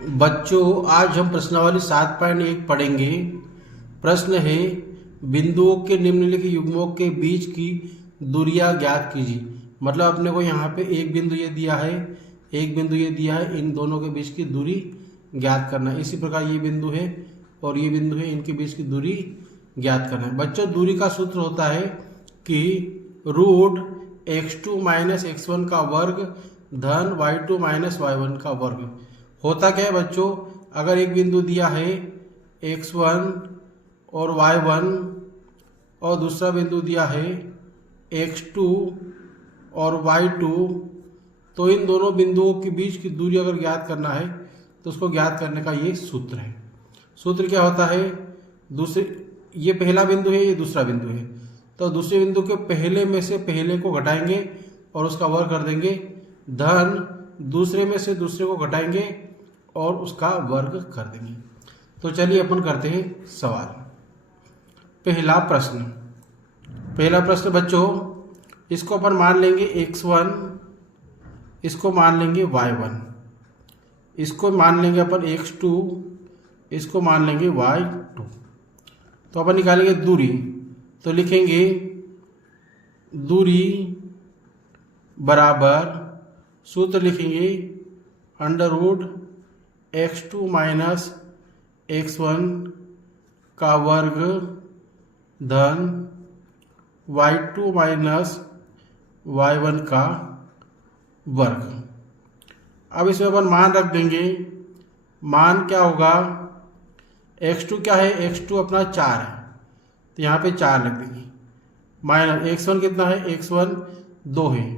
बच्चों, आज हम प्रश्नावली 7.1 पढ़ेंगे। प्रश्न है, बिंदुओं के निम्नलिखित युग्मों के बीच की दूरियां ज्ञात कीजिए। मतलब अपने को यहाँ पे एक बिंदु ये दिया है, एक बिंदु ये दिया है, इन दोनों के बीच की दूरी ज्ञात करना है। इसी प्रकार ये बिंदु है और ये बिंदु है, इनके बीच की दूरी ज्ञात करना है। बच्चों, दूरी का सूत्र होता है कि रूट x2 माइनस x1 का वर्ग धन y2 माइनस y1 का वर्ग। होता क्या है बच्चों, अगर एक बिंदु दिया है x1 और y1 और दूसरा बिंदु दिया है x2 और y2, तो इन दोनों बिंदुओं के बीच की दूरी अगर ज्ञात करना है तो उसको ज्ञात करने का ये सूत्र है। सूत्र क्या होता है, ये पहला बिंदु है, ये दूसरा बिंदु है, तो दूसरे बिंदु के पहले में से पहले को घटाएंगे और उसका वर्ग कर देंगे, धन दूसरे में से दूसरे को घटाएंगे और उसका वर्ग कर देंगे। तो चलिए अपन करते हैं सवाल। पहला प्रश्न बच्चों, इसको अपन मान लेंगे x1, इसको मान लेंगे y1, इसको मान लेंगे अपन x2, इसको मान लेंगे y2। तो अपन निकालेंगे दूरी, तो लिखेंगे दूरी बराबर, सूत्र लिखेंगे under root x2 minus x1 का वर्ग धन y2 माइनस y1 का वर्ग। अब इसमें अपन मान रख देंगे। मान क्या होगा, x2 क्या है, x2 अपना 4 है, तो यहाँ पे 4 लिख देंगे, माइनस x1 कितना है, x1 2 है,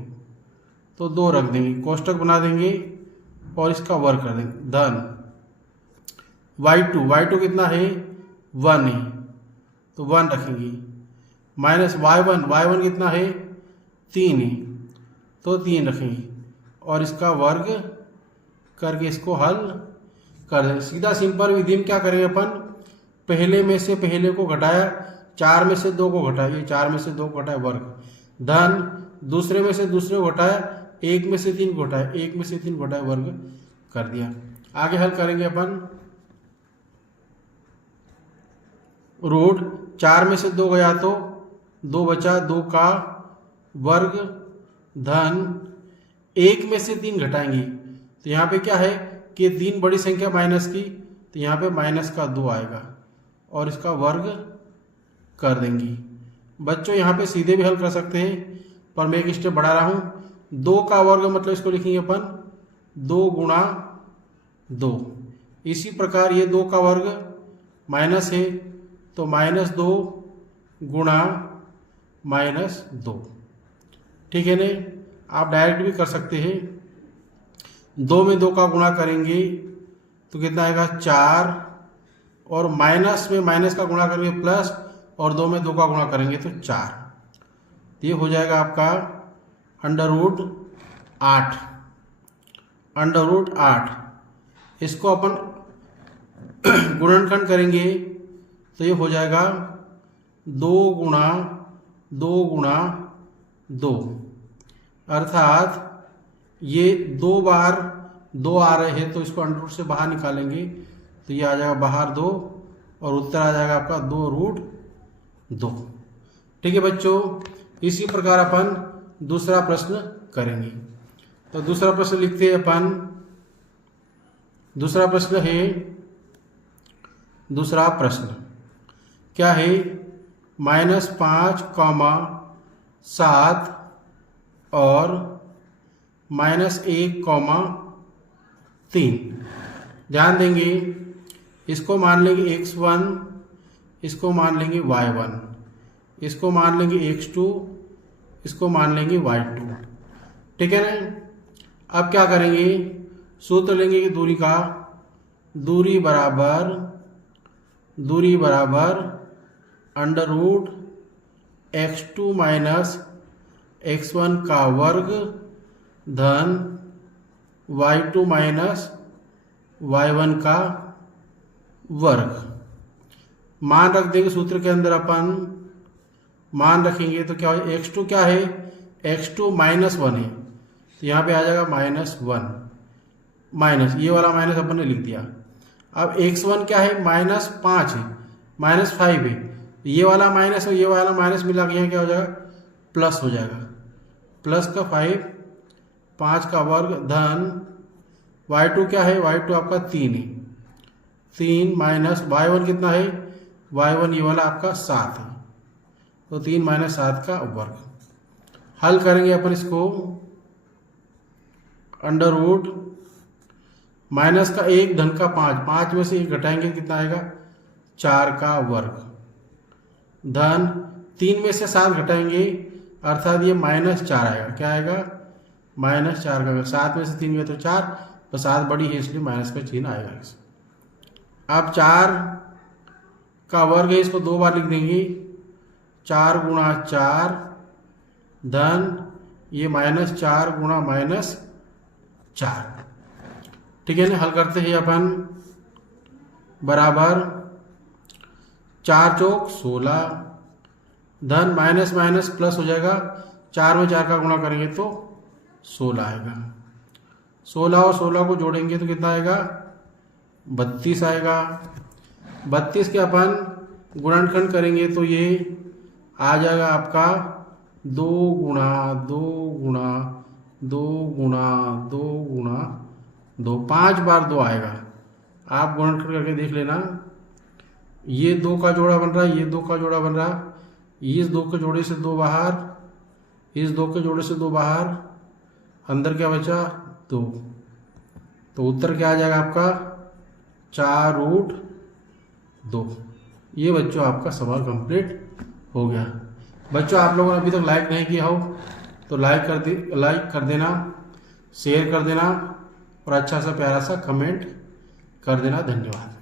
तो 2 रख देंगे, कोष्टक बना देंगे और इसका वर्ग कर देंगे, धन y2 कितना है, 1 है, तो 1 रखेंगे, माइनस y1 कितना है, 3 है, तो 3 रखेंगे और इसका वर्ग करके इसको हल कर देंगे। सीधा सिंपल विधि में क्या करेंगे अपन, पहले में से पहले को घटाया, 4 में से 2 को घटाया, ये 4 में से 2 को घटाया वर्ग, धन दूसरे में से दूसरे को घटाया, 1 में से 3 को घटाया, 1 में से 3 को घटाया, वर्ग कर दिया। आगे हल करेंगे अपन, रूट 4 में से 2 गया तो 2 बचा, 2 का वर्ग धन 1 में से 3 घटाएंगे, तो यहाँ पे क्या है कि 3 बड़ी संख्या माइनस की, तो यहाँ पे माइनस का 2 आएगा और इसका वर्ग कर देंगे। बच्चों, यहाँ पे सीधे भी हल कर सकते हैं, पर मैं एक स्टेप बढ़ा रहा हूँ। 2 का वर्ग मतलब इसको लिखेंगे अपन 2 गुणा 2। इसी प्रकार ये 2 का वर्ग माइनस है, तो -2 गुणा -2, ठीक है ना। आप डायरेक्ट भी कर सकते हैं, 2 में 2 का गुणा करेंगे तो कितना आएगा, 4, और माइनस में माइनस का गुणा करेंगे प्लस, और 2 में 2 का गुणा करेंगे तो 4। ये हो जाएगा आपका अंडर रूट 8। इसको अपन गुणनखंड करेंगे तो ये हो जाएगा 2 गुणा 2, अर्थात ये 2 बार 2 आ रहे हैं, तो इसको अंडर रूट से बाहर निकालेंगे तो ये आ जाएगा बाहर 2 और उत्तर आ जाएगा आपका 2√2। ठीक है बच्चों, इसी प्रकार अपन दूसरा प्रश्न करेंगे। तो दूसरा प्रश्न लिखते हैं अपन। दूसरा प्रश्न क्या है, -5,7 और -1,3। ध्यान देंगे, इसको मान लेंगे x1, इसको मान लेंगे y1, इसको मान लेंगे x2, इसको मान लेंगे y2, ठीक है ना। अब क्या करेंगे, सूत्र लेंगे कि दूरी बराबर under root x2 minus x1 का वर्ग धन y2 माइनस y1 का वर्ग। मान रख देंगे सूत्र के अंदर, अपन मान रखेंगे तो क्या हो, x2 क्या है, x2 -1 है, तो यहाँ पे आ जाएगा -1, माइनस, ये वाला माइनस अपन ने लिख दिया। अब x1 क्या है, -5 है, -5 है, ये वाला माइनस और ये वाला माइनस मिला के यहाँ क्या हो जाएगा, प्लस हो जाएगा। प्लस का 5, 5 का वर्ग धन y2 क्या है, y2 आपका 3 है, 3 माइनस y1 कितना है, y1 ये वाला आपका 7 है, तो 3 माइनस 7 का वर्ग। हल करेंगे अपन इसको, अंडर रूट माइनस का 1 धन का 5, 5 में से 1 घटाएंगे कितना आएगा, 4 का वर्ग धन 3 में से 7 घटाएंगे अर्थात ये -4 आएगा। क्या आएगा, -4 का, 7 में से 3 गया तो 4, तो 7 बड़ी है इसलिए माइनस का चिन्ह आएगा। अब 4 का वर्ग है, इसको 2 बार लिख देंगे, 4 गुणा 4 धन ये -4 गुणा -4, ठीक है ना। हल करते हैं अपन, बराबर 4 चौक 16 धन माइनस माइनस प्लस हो जाएगा, 4 में 4 का गुणा करेंगे तो 16 आएगा। 16 और 16 को जोड़ेंगे तो कितना आएगा, 32 आएगा। 32 के अपन गुणनखंड करेंगे तो ये आ जाएगा आपका 2 गुणा 2 गुणा 2 गुणा 2 गुणा 2, 5 बार 2 आएगा। आप गुणनखंड करके देख लेना, ये 2 का जोड़ा बन रहा है, ये 2 का जोड़ा बन रहा है, इस 2 के जोड़े से 2 बाहर, इस 2 के जोड़े से 2 बाहर, अंदर क्या बचा 2, तो उत्तर क्या आ जाएगा आपका 4√2। ये बच्चों आपका सवाल कंप्लीट हो गया। बच्चों आप लोगों ने अभी तक लाइक नहीं किया हो तो लाइक कर देना, शेयर कर देना और अच्छा सा प्यारा सा कमेंट कर देना। धन्यवाद।